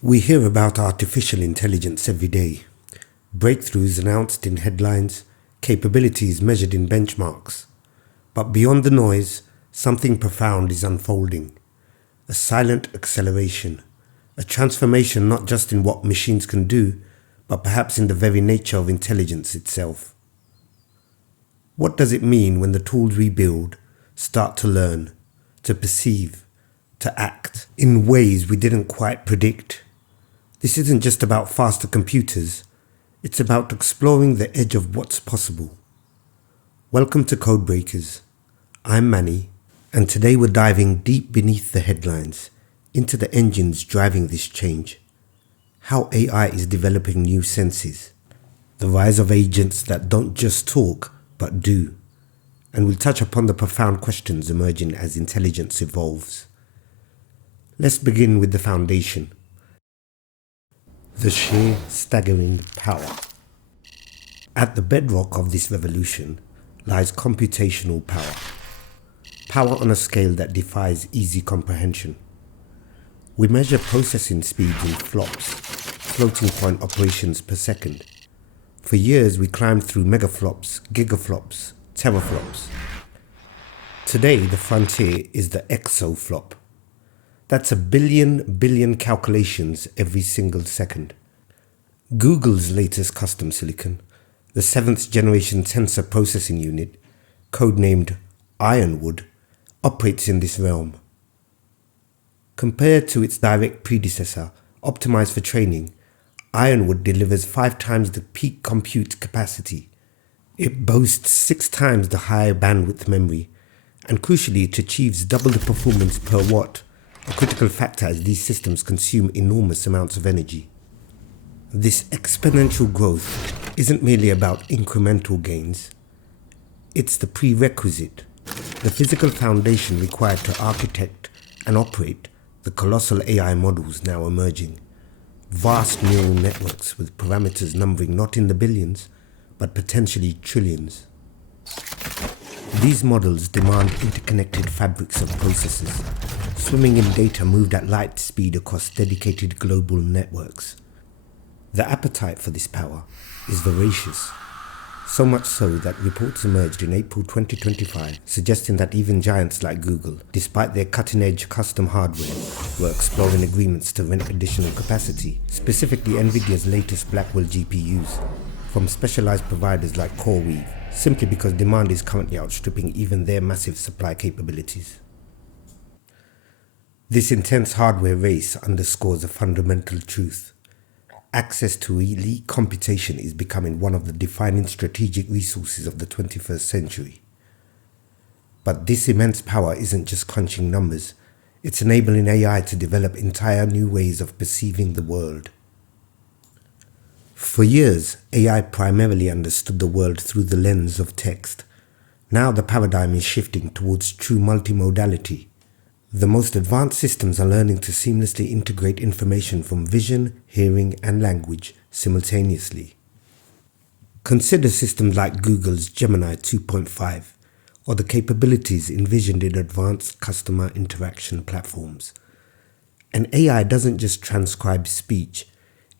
We hear about artificial intelligence every day. Breakthroughs announced in headlines, capabilities measured in benchmarks. But beyond the noise, something profound is unfolding. A silent acceleration. A transformation not just in what machines can do, but perhaps in the very nature of intelligence itself. What does it mean when the tools we build start to learn, to perceive, to act in ways we didn't quite predict? This isn't just about faster computers, it's about exploring the edge of what's possible. Welcome to Codebreakers. I'm Manny, and today we're diving deep beneath the headlines, into the engines driving this change. How AI is developing new senses. The rise of agents that don't just talk, but do. And we'll touch upon the profound questions emerging as intelligence evolves. Let's begin with the foundation. The sheer, staggering power. At the bedrock of this revolution lies computational power. Power on a scale that defies easy comprehension. We measure processing speeds in flops, floating point operations per second. For years we climbed through megaflops, gigaflops, teraflops. Today the frontier is the ExaFLOP. That's a billion calculations every single second. Google's latest custom silicon, the 7th generation tensor processing unit, codenamed Ironwood, operates in this realm. Compared to its direct predecessor, optimized for training, Ironwood delivers 5 times the peak compute capacity. It boasts 6 times the higher bandwidth memory, and crucially it achieves double the performance per watt, a critical factor as these systems consume enormous amounts of energy. This exponential growth isn't merely about incremental gains. It's the prerequisite, the physical foundation required to architect and operate the colossal AI models now emerging. Vast neural networks with parameters numbering not in the billions, but potentially trillions. These models demand interconnected fabrics of processes, swimming in data moved at light speed across dedicated global networks. The appetite for this power is voracious, so much so that reports emerged in April 2025 suggesting that even giants like Google, despite their cutting-edge custom hardware, were exploring agreements to rent additional capacity, specifically Nvidia's latest Blackwell GPUs, from specialized providers like CoreWeave, simply because demand is currently outstripping even their massive supply capabilities. This intense hardware race underscores a fundamental truth. Access to elite computation is becoming one of the defining strategic resources of the 21st century. But this immense power isn't just crunching numbers, it's enabling AI to develop entire new ways of perceiving the world. For years, AI primarily understood the world through the lens of text. Now the paradigm is shifting towards true multimodality. The most advanced systems are learning to seamlessly integrate information from vision, hearing, and language simultaneously. Consider systems like Google's Gemini 2.5 or the capabilities envisioned in advanced customer interaction platforms. And AI doesn't just transcribe speech,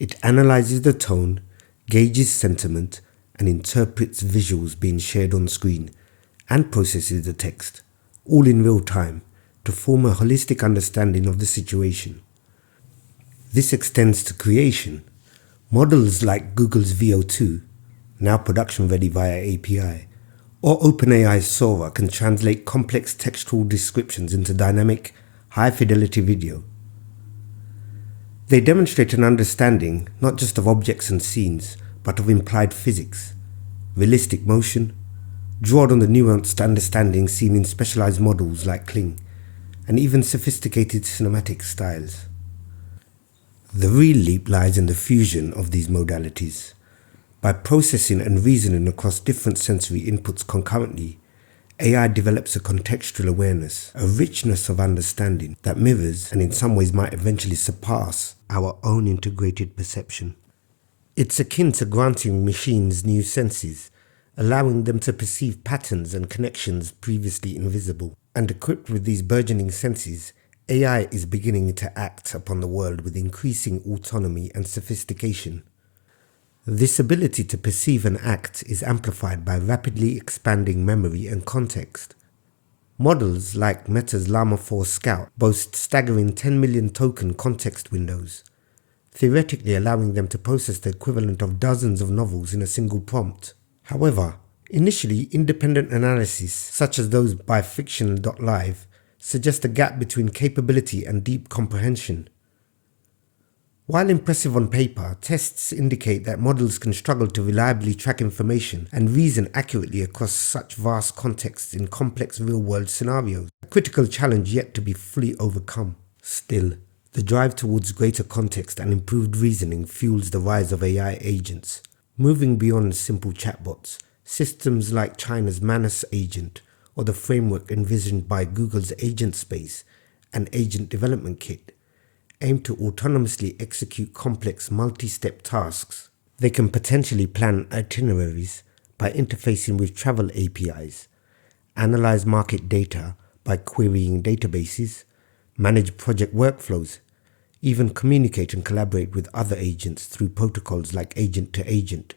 it analyzes the tone, gauges sentiment, and interprets visuals being shared on screen, and processes the text, all in real time, to form a holistic understanding of the situation. This extends to creation. Models like Google's VO2, now production ready via API, or OpenAI's Sora can translate complex textual descriptions into dynamic, high-fidelity video. They demonstrate an understanding not just of objects and scenes, but of implied physics, realistic motion, drawn on the nuanced understanding seen in specialized models like Kling, and even sophisticated cinematic styles. The real leap lies in the fusion of these modalities. By processing and reasoning across different sensory inputs concurrently, AI develops a contextual awareness, a richness of understanding that mirrors and in some ways might eventually surpass our own integrated perception. It's akin to granting machines new senses, allowing them to perceive patterns and connections previously invisible. And equipped with these burgeoning senses, AI is beginning to act upon the world with increasing autonomy and sophistication. This ability to perceive and act is amplified by rapidly expanding memory and context. Models like Meta's Llama 4 Scout boast staggering 10 million token context windows, theoretically allowing them to process the equivalent of dozens of novels in a single prompt. However, initially independent analyses, such as those by Fiction.live, suggest a gap between capability and deep comprehension. While impressive on paper, tests indicate that models can struggle to reliably track information and reason accurately across such vast contexts in complex real-world scenarios, a critical challenge yet to be fully overcome. Still, the drive towards greater context and improved reasoning fuels the rise of AI agents. Moving beyond simple chatbots, systems like China's Manus agent or the framework envisioned by Google's Agent Space and Agent Development Kit aim to autonomously execute complex multi-step tasks. They can potentially plan itineraries by interfacing with travel APIs, analyze market data by querying databases, manage project workflows, even communicate and collaborate with other agents through protocols like agent-to-agent.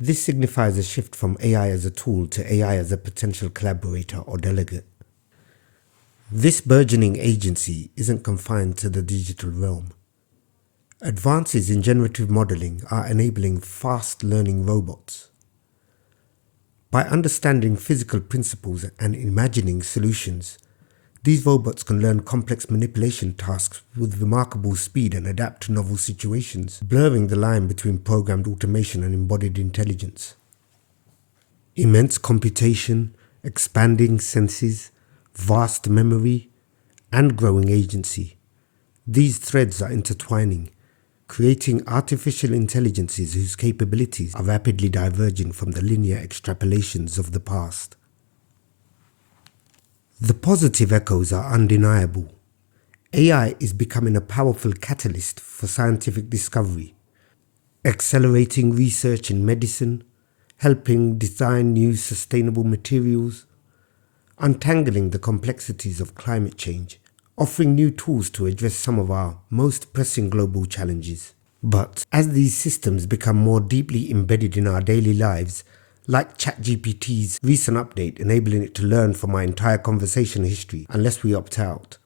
This signifies a shift from AI as a tool to AI as a potential collaborator or delegate. This burgeoning agency isn't confined to the digital realm. Advances in generative modeling are enabling fast-learning robots. By understanding physical principles and imagining solutions, these robots can learn complex manipulation tasks with remarkable speed and adapt to novel situations, blurring the line between programmed automation and embodied intelligence. Immense computation, expanding senses, vast memory, and growing agency. These threads are intertwining, creating artificial intelligences whose capabilities are rapidly diverging from the linear extrapolations of the past. The positive echoes are undeniable. AI is becoming a powerful catalyst for scientific discovery, accelerating research in medicine, helping design new sustainable materials, untangling the complexities of climate change, offering new tools to address some of our most pressing global challenges. But as these systems become more deeply embedded in our daily lives, like ChatGPT's recent update enabling it to learn from our entire conversation history unless we opt out,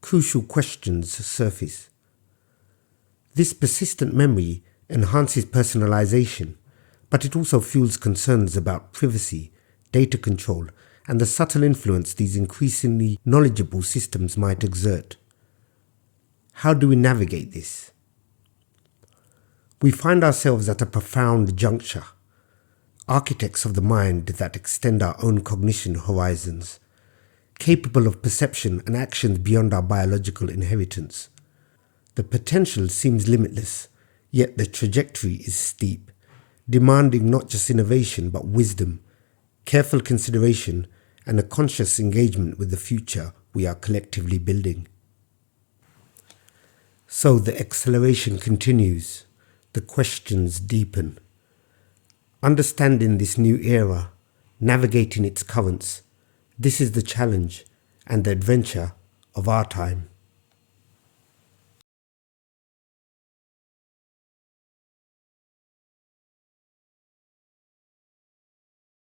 crucial questions surface. This persistent memory enhances personalization, but it also fuels concerns about privacy, data control, and the subtle influence these increasingly knowledgeable systems might exert. How do we navigate this? We find ourselves at a profound juncture, architects of the mind that extend our own cognition horizons, capable of perception and actions beyond our biological inheritance. The potential seems limitless, yet the trajectory is steep, demanding not just innovation but wisdom, careful consideration, and a conscious engagement with the future we are collectively building. So the acceleration continues, the questions deepen. Understanding this new era, navigating its currents, this is the challenge and the adventure of our time.